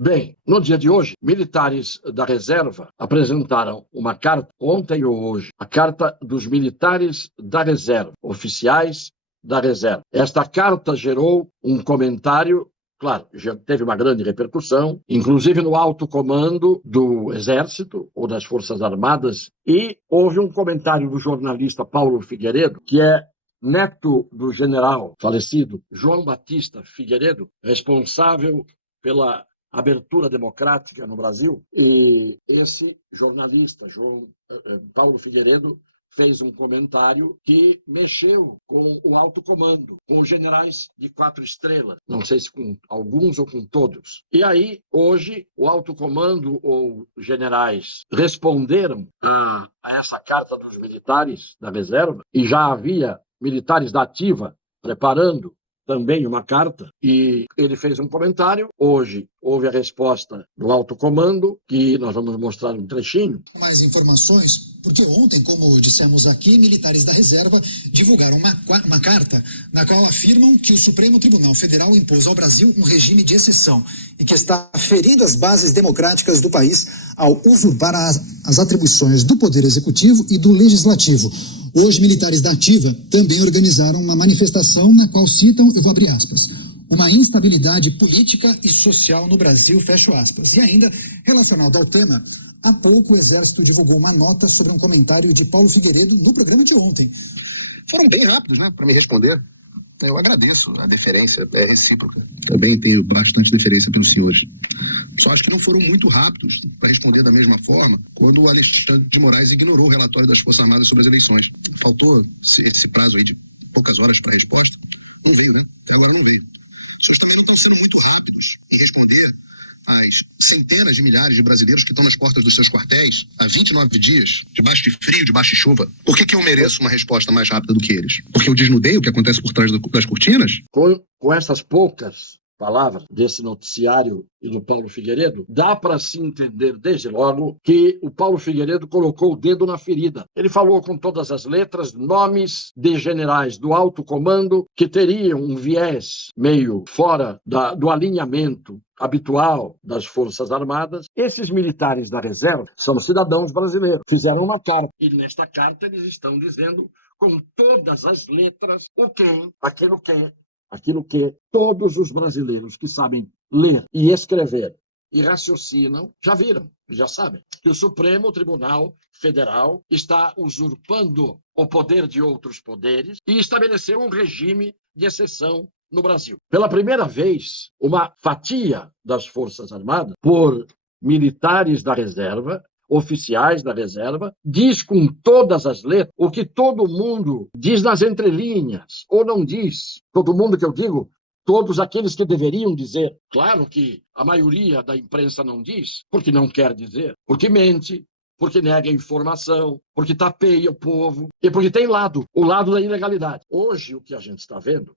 Bem, no dia de hoje, militares da reserva apresentaram uma carta, ontem ou hoje, a carta dos militares da reserva, oficiais da reserva. Esta carta gerou um comentário, claro, já teve uma grande repercussão, inclusive no alto comando do Exército ou das Forças Armadas, e houve um comentário do jornalista Paulo Figueiredo, que é neto do general falecido João Batista Figueiredo, responsável pela abertura democrática no Brasil, e esse jornalista, Paulo Figueiredo, fez um comentário que mexeu com o alto comando, com os generais de 4 estrelas, não sei se com alguns ou com todos. E aí, hoje, o alto comando ou generais responderam a essa carta dos militares da reserva, e já havia militares da ativa preparando também uma carta, e ele fez um comentário. Hoje houve a resposta do alto comando, que nós vamos mostrar um trechinho. Mais informações, porque ontem, como dissemos aqui, militares da reserva divulgaram uma carta na qual afirmam que o Supremo Tribunal Federal impôs ao Brasil um regime de exceção e que está ferindo as bases democráticas do país ao usurpar as atribuições do Poder Executivo e do Legislativo. Hoje, militares da ativa também organizaram uma manifestação na qual citam, eu vou abrir aspas, uma instabilidade política e social no Brasil, fecho aspas. E ainda, relacionado ao tema, há pouco o Exército divulgou uma nota sobre um comentário de Paulo Figueiredo no programa de ontem. Foram bem rápidos, né, para me responder. Eu agradeço, a deferência é recíproca. Também tenho bastante deferência pelos senhores. Só acho que não foram muito rápidos para responder da mesma forma quando o Alexandre de Moraes ignorou o relatório das Forças Armadas sobre as eleições. Faltou esse prazo aí de poucas horas para a resposta. Não veio, né? Não veio. Só estão sendo muito rápidos em responder às centenas de milhares de brasileiros que estão nas portas dos seus quartéis há 29 dias, debaixo de frio, debaixo de chuva. Por que eu mereço uma resposta mais rápida do que eles? Porque eu desnudei o que acontece por trás das cortinas? Com essas poucas palavras desse noticiário e do Paulo Figueiredo, dá para se entender, desde logo, que o Paulo Figueiredo colocou o dedo na ferida. Ele falou com todas as letras nomes de generais do alto comando que teriam um viés meio fora do alinhamento habitual das Forças Armadas. Esses militares da reserva são cidadãos brasileiros, fizeram uma carta. E nesta carta eles estão dizendo com todas as letras aquilo que todos os brasileiros que sabem ler e escrever e raciocinam já viram, já sabem, que o Supremo Tribunal Federal está usurpando o poder de outros poderes e estabeleceu um regime de exceção no Brasil. Pela primeira vez, uma fatia das Forças Armadas, por militares da reserva, oficiais da reserva, diz com todas as letras o que todo mundo diz nas entrelinhas, ou não diz. Todo mundo que eu digo, todos aqueles que deveriam dizer. Claro que a maioria da imprensa não diz, porque não quer dizer, porque mente, porque nega informação, porque tapeia o povo, e porque tem o lado da ilegalidade. Hoje, o que a gente está vendo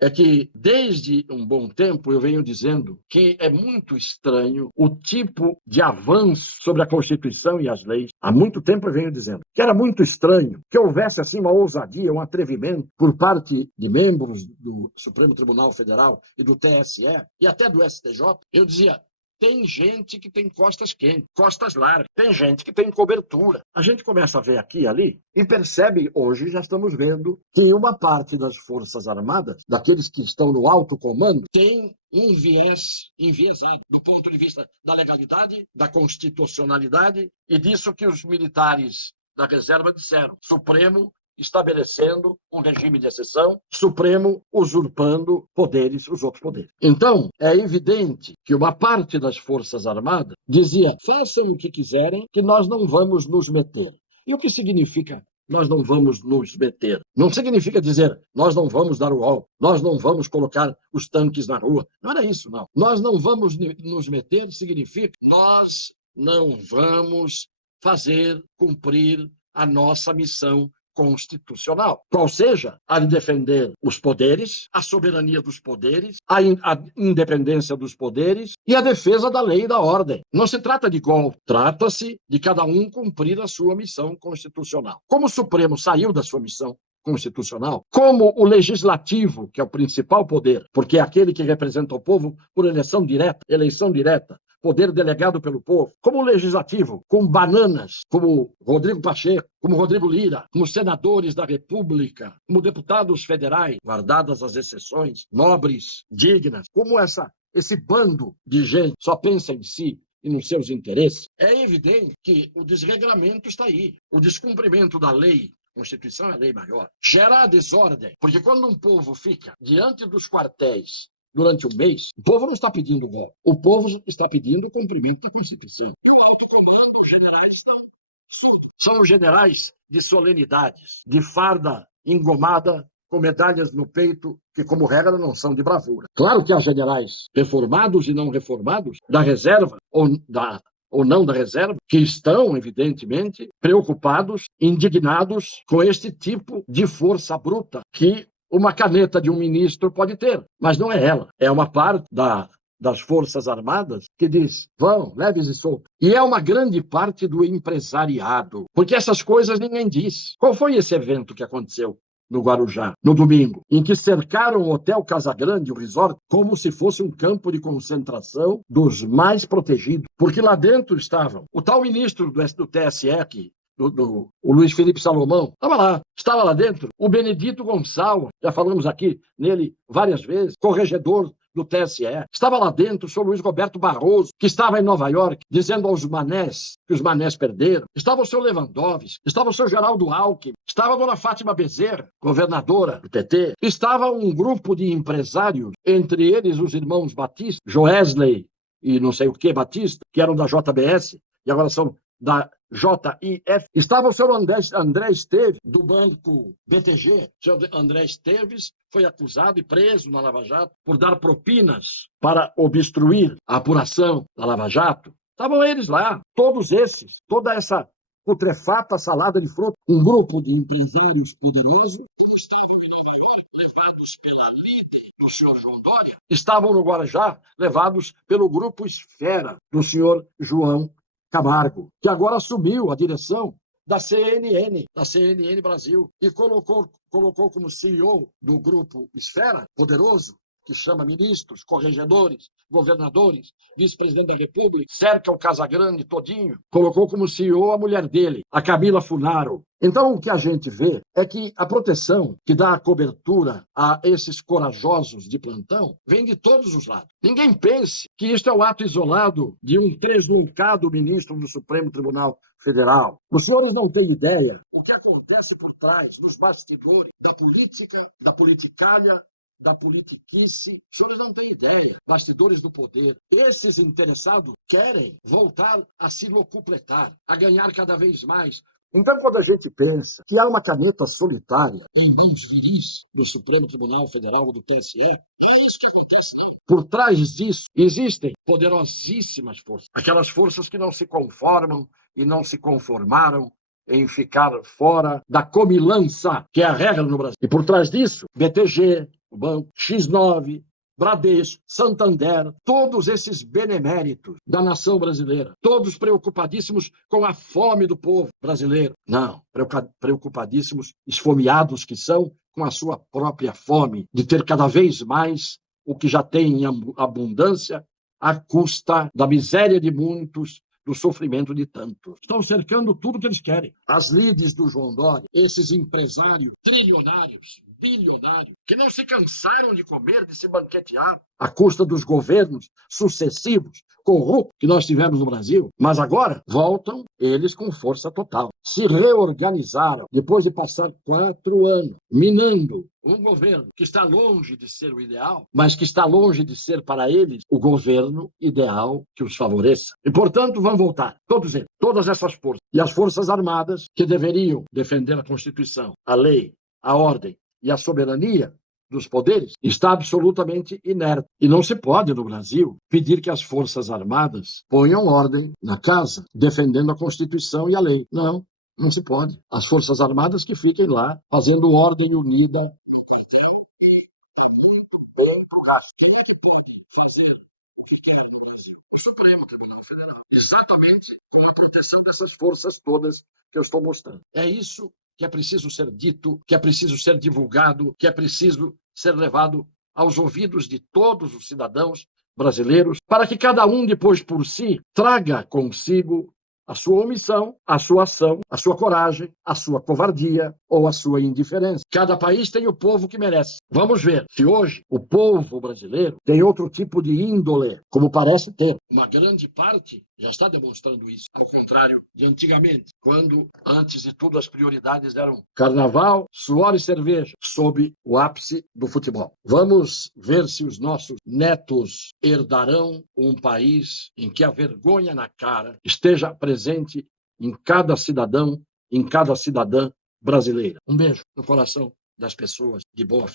é que, desde um bom tempo, eu venho dizendo que é muito estranho o tipo de avanço sobre a Constituição e as leis. Há muito tempo eu venho dizendo que era muito estranho que houvesse assim uma ousadia, um atrevimento por parte de membros do Supremo Tribunal Federal e do TSE e até do STJ. Eu dizia, tem gente que tem costas quentes, costas largas, tem gente que tem cobertura. A gente começa a ver aqui e ali e percebe, hoje já estamos vendo, que uma parte das Forças Armadas, daqueles que estão no alto comando, tem um viés enviesado do ponto de vista da legalidade, da constitucionalidade e disso que os militares da reserva disseram. Supremo estabelecendo um regime de exceção, Supremo usurpando poderes, os outros poderes. Então, é evidente que uma parte das Forças Armadas dizia, façam o que quiserem, que nós não vamos nos meter. E o que significa nós não vamos nos meter? Não significa dizer, nós não vamos dar o golpe, nós não vamos colocar os tanques na rua. Não era isso, não. Nós não vamos nos meter significa, nós não vamos fazer cumprir a nossa missão constitucional, qual seja a de defender os poderes, a soberania dos poderes, a independência dos poderes e a defesa da lei e da ordem. Não se trata de golpe, trata-se de cada um cumprir a sua missão constitucional. Como o Supremo saiu da sua missão constitucional, como o legislativo, que é o principal poder, porque é aquele que representa o povo por eleição direta, poder delegado pelo povo, como o legislativo, com bananas, como Rodrigo Pacheco, como Rodrigo Lira, como senadores da República, como deputados federais, guardadas as exceções, nobres, dignas, como esse bando de gente só pensa em si e nos seus interesses, é evidente que o desregramento está aí. O descumprimento da lei, Constituição é a lei maior, gera a desordem, porque quando um povo fica diante dos quartéis durante um mês, o povo não está pedindo golpe, o povo está pedindo o cumprimento da Constituição. E o alto comando, os generais estão surdos. São os generais de solenidades, de farda engomada, com medalhas no peito, que, como regra, não são de bravura. Claro que há generais reformados e não reformados, da reserva ou não da reserva, que estão, evidentemente, preocupados, indignados com este tipo de força bruta que uma caneta de um ministro pode ter, mas não é ela. É uma parte das Forças Armadas que diz, vão, leves e soltos. E é uma grande parte do empresariado, porque essas coisas ninguém diz. Qual foi esse evento que aconteceu no Guarujá, no domingo, em que cercaram o Hotel Casagrande, o resort, como se fosse um campo de concentração dos mais protegidos, porque lá dentro estavam o tal ministro do TSE, o Luiz Felipe Salomão, estava lá dentro, o Benedito Gonçalves, já falamos aqui nele várias vezes, corregedor do TSE. Estava lá dentro o senhor Luiz Roberto Barroso, que estava em Nova York, dizendo aos manés que os manés perderam. Estava o senhor Lewandowski, estava o senhor Geraldo Alckmin, estava a dona Fátima Bezerra, governadora do PT. Estava um grupo de empresários, entre eles os irmãos Batista, Joesley e não sei o que Batista, que eram da JBS, e agora são da JIF. Estava o senhor André Esteves, do banco BTG. O senhor André Esteves foi acusado e preso na Lava Jato por dar propinas para obstruir a apuração da Lava Jato. Estavam eles lá, todos esses, toda essa putrefata salada de fruta. Um grupo de empresários poderosos, como estavam em Nova York, levados pela líder do senhor João Dória, estavam no Guarujá, levados pelo grupo Esfera do senhor João Camargo, que agora assumiu a direção da CNN Brasil, e colocou como CEO do grupo Esfera, poderoso, que chama ministros, corregedores, governadores, vice-presidente da República, cerca o Casagrande todinho, colocou como CEO a mulher dele, a Camila Funaro. Então, o que a gente vê é que a proteção que dá a cobertura a esses corajosos de plantão vem de todos os lados. Ninguém pense que isto é o ato isolado de um tresloucado ministro do Supremo Tribunal Federal. Os senhores não têm ideia o que acontece por trás, nos bastidores da política, da politicalha, da politiquice. Os senhores não têm ideia. Bastidores do poder. Esses interessados querem voltar a se locupletar, a ganhar cada vez mais. Então, quando a gente pensa que há uma caneta solitária em alguns juízes do Supremo Tribunal Federal ou do TSE, por trás disso existem poderosíssimas forças. Aquelas forças que não se conformam e não se conformaram em ficar fora da comilança, que é a regra no Brasil. E por trás disso, BTG, o banco, X9, Bradesco, Santander, todos esses beneméritos da nação brasileira, todos preocupadíssimos com a fome do povo brasileiro. Não, preocupadíssimos, esfomeados que são, com a sua própria fome, de ter cada vez mais o que já tem em abundância, à custa da miséria de muitos, do sofrimento de tantos. Estão cercando tudo que eles querem. As lides do João Dória, esses empresários trilionários, bilionários, que não se cansaram de comer, de se banquetear, à custa dos governos sucessivos, corruptos que nós tivemos no Brasil, mas agora voltam eles com força total. Se reorganizaram depois de passar 4 anos minando um governo que está longe de ser o ideal, mas que está longe de ser para eles o governo ideal que os favoreça. E, portanto, vão voltar, todos eles, todas essas forças. E as Forças Armadas, que deveriam defender a Constituição, a lei, a ordem e a soberania dos poderes, está absolutamente inerte. E não se pode, no Brasil, pedir que as Forças Armadas ponham ordem na casa, defendendo a Constituição e a lei. Não, não se pode. As Forças Armadas que fiquem lá, fazendo ordem unida. Está muito bem pro gasto. Quem é que pode fazer o que quer no Brasil? O Supremo Tribunal Federal. Exatamente com a proteção dessas forças todas que eu estou mostrando. É isso que é preciso ser dito, que é preciso ser divulgado, que é preciso ser levado aos ouvidos de todos os cidadãos brasileiros, para que cada um, depois por si, traga consigo a sua omissão, a sua ação, a sua coragem, a sua covardia ou a sua indiferença. Cada país tem o povo que merece. Vamos ver se hoje o povo brasileiro tem outro tipo de índole, como parece ter. Uma grande parte já está demonstrando isso, ao contrário de antigamente, quando, antes de tudo, as prioridades eram carnaval, suor e cerveja, sob o ápice do futebol. Vamos ver se os nossos netos herdarão um país em que a vergonha na cara esteja presente em cada cidadão, em cada cidadã brasileira. Um beijo no coração das pessoas de boa fé.